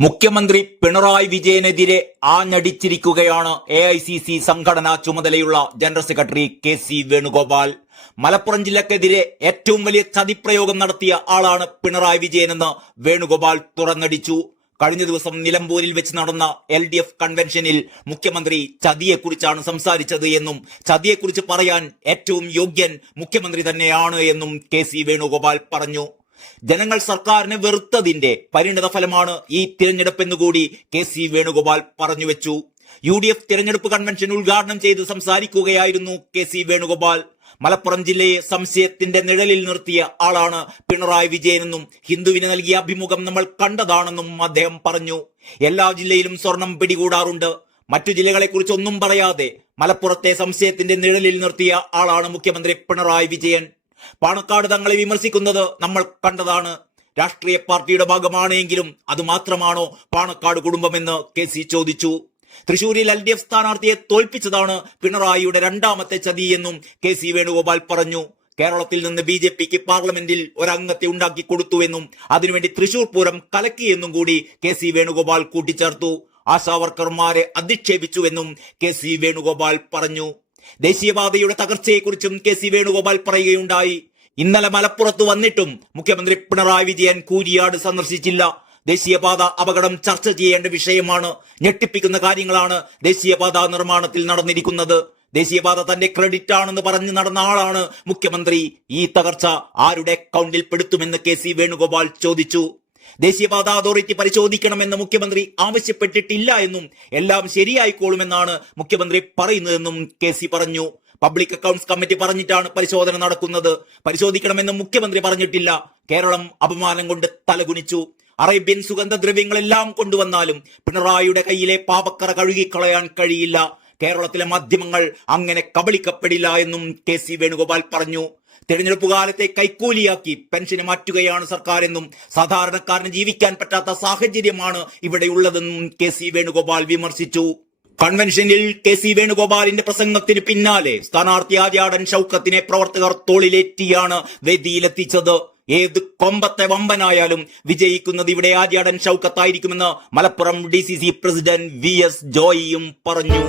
മുഖ്യമന്ത്രി പിണറായി വിജയനെതിരെ ആഞ്ഞടിച്ചിരിക്കുകയാണ് എ ഐ സി സി സംഘടനാ ചുമതലയുള്ള general secretary K C Venugopal. Malappuram ജില്ലക്കെതിരെ ഏറ്റവും വലിയ ചതിപ്രയോഗം നടത്തിയ ആളാണ് പിണറായി വിജയനെന്ന് വേണുഗോപാൽ തുറന്നടിച്ചു. കഴിഞ്ഞ ദിവസം നിലമ്പൂരിൽ വെച്ച് നടന്ന എൽ ഡി എഫ് കൺവെൻഷനിൽ മുഖ്യമന്ത്രി ചതിയെക്കുറിച്ചാണ് സംസാരിച്ചത് എന്നും ചതിയെക്കുറിച്ച് പറയാൻ ഏറ്റവും യോഗ്യൻ മുഖ്യമന്ത്രി തന്നെയാണ് എന്നും കെ സി വേണുഗോപാൽ പറഞ്ഞു. ജനങ്ങൾ സർക്കാരിനെ വെറുത്തതിന്റെ പരിണിത ഫലമാണ് ഈ തിരഞ്ഞെടുപ്പ് എന്നുകൂടി കെ സി വേണുഗോപാൽ പറഞ്ഞുവെച്ചു യു ഡി എഫ് തിരഞ്ഞെടുപ്പ് കൺവെൻഷൻ ഉദ്ഘാടനം ചെയ്ത് സംസാരിക്കുകയായിരുന്നു കെ സി വേണുഗോപാൽ. മലപ്പുറം ജില്ലയെ സംശയത്തിന്റെ നിഴലിൽ നിർത്തിയ ആളാണ് പിണറായി വിജയനെന്നും ഹിന്ദുവിന് നൽകിയ അഭിമുഖം നമ്മൾ കണ്ടതാണെന്നും അദ്ദേഹം പറഞ്ഞു. എല്ലാ ജില്ലയിലും സ്വർണം പിടികൂടാറുണ്ട്. മറ്റു ജില്ലകളെക്കുറിച്ച് ഒന്നും പറയാതെ മലപ്പുറത്തെ സംശയത്തിന്റെ നിഴലിൽ നിർത്തിയ ആളാണ് മുഖ്യമന്ത്രി പിണറായി വിജയൻ. പാണക്കാട് തങ്ങളെ വിമർശിക്കുന്നത് നമ്മൾ കണ്ടതാണ്. രാഷ്ട്രീയ പാർട്ടിയുടെ ഭാഗമാണെങ്കിലും അത് മാത്രമാണോ പാണക്കാട് കുടുംബമെന്ന് കെ സി ചോദിച്ചു. തൃശൂരിൽ എൽ ഡി എഫ് സ്ഥാനാർത്ഥിയെ തോൽപ്പിച്ചതാണ് പിണറായിയുടെ രണ്ടാമത്തെ ചതി എന്നും കെ സി വേണുഗോപാൽ പറഞ്ഞു. കേരളത്തിൽ നിന്ന് ബി ജെ പിക്ക് പാർലമെന്റിൽ ഒരംഗത്തെ ഉണ്ടാക്കി കൊടുത്തുവെന്നും അതിനുവേണ്ടി തൃശൂർ പൂരം കലക്കിയെന്നും കൂടി കെ സി വേണുഗോപാൽ കൂട്ടിച്ചേർത്തു. ആശാവർക്കർമാരെ അധിക്ഷേപിച്ചുവെന്നും കെ സി വേണുഗോപാൽ പറഞ്ഞു. ദേശീയപാതയുടെ തകർച്ചയെക്കുറിച്ചും കെ സി വേണുഗോപാൽ പറയുകയുണ്ടായി. ഇന്നലെ മലപ്പുറത്ത് വന്നിട്ടും മുഖ്യമന്ത്രി പിണറായി വിജയൻ കൂരിയാട് സന്ദർശിച്ചില്ല. ദേശീയപാത അപകടം ചർച്ച ചെയ്യേണ്ട വിഷയമാണ് ഞെട്ടിപ്പിക്കുന്ന കാര്യങ്ങളാണ് ദേശീയപാത നിർമ്മാണത്തിൽ നടന്നിരിക്കുന്നത്. ദേശീയപാത തന്റെ ക്രെഡിറ്റ് ആണെന്ന് പറഞ്ഞു നടന്ന ആളാണ് മുഖ്യമന്ത്രി. ഈ തകർച്ച ആരുടെ അക്കൗണ്ടിൽ പെടുത്തുമെന്ന് കെ സി വേണുഗോപാൽ ചോദിച്ചു. ദേശീയപാത അതോറിറ്റി പരിശോധിക്കണമെന്ന് മുഖ്യമന്ത്രി ആവശ്യപ്പെട്ടിട്ടില്ല എന്നും എല്ലാം ശരിയായിക്കോളുമെന്നാണ് മുഖ്യമന്ത്രി പറയുന്നതെന്നും കെ സി പറഞ്ഞു. പബ്ലിക് അക്കൗണ്ട്സ് കമ്മിറ്റി പറഞ്ഞിട്ടാണ് പരിശോധന നടക്കുന്നത്. പരിശോധിക്കണമെന്ന് മുഖ്യമന്ത്രി പറഞ്ഞിട്ടില്ല. കേരളം അപമാനം കൊണ്ട് തലകുനിച്ചു. അറേബ്യൻ സുഗന്ധദ്രവ്യങ്ങളെല്ലാം കൊണ്ടുവന്നാലും പിണറായിയുടെ കയ്യിലെ പാവക്കറ കഴുകിക്കളയാൻ കഴിയില്ല. കേരളത്തിലെ മാധ്യമങ്ങൾ അങ്ങനെ കബളിക്കപ്പെടില്ല എന്നും കെ സി വേണുഗോപാൽ പറഞ്ഞു. തിരഞ്ഞെടുപ്പ് കാലത്തെ കൈക്കൂലിയാക്കി പെൻഷന് മാറ്റുകയാണ് സർക്കാർ എന്നും സാധാരണക്കാരന് ജീവിക്കാൻ പറ്റാത്ത സാഹചര്യമാണ് ഇവിടെയുള്ളതെന്നും കെ സി വേണുഗോപാൽ വിമർശിച്ചു. കൺവെൻഷനിൽ കെ സി വേണുഗോപാലിന്റെ പ്രസംഗത്തിന് പിന്നാലെ സ്ഥാനാർത്ഥി ആര്യാടൻ ഷൌക്കത്തിനെ പ്രവർത്തകർ തോളിലേറ്റിയാണ് വേദിയിലെത്തിച്ചത്. ഏത് കൊമ്പത്തെ വമ്പനായാലും വിജയിക്കുന്നത് ഇവിടെ ആര്യാടൻ ഷൌക്കത്തായിരിക്കുമെന്ന് Malappuram D president V S ജോയിയും പറഞ്ഞു.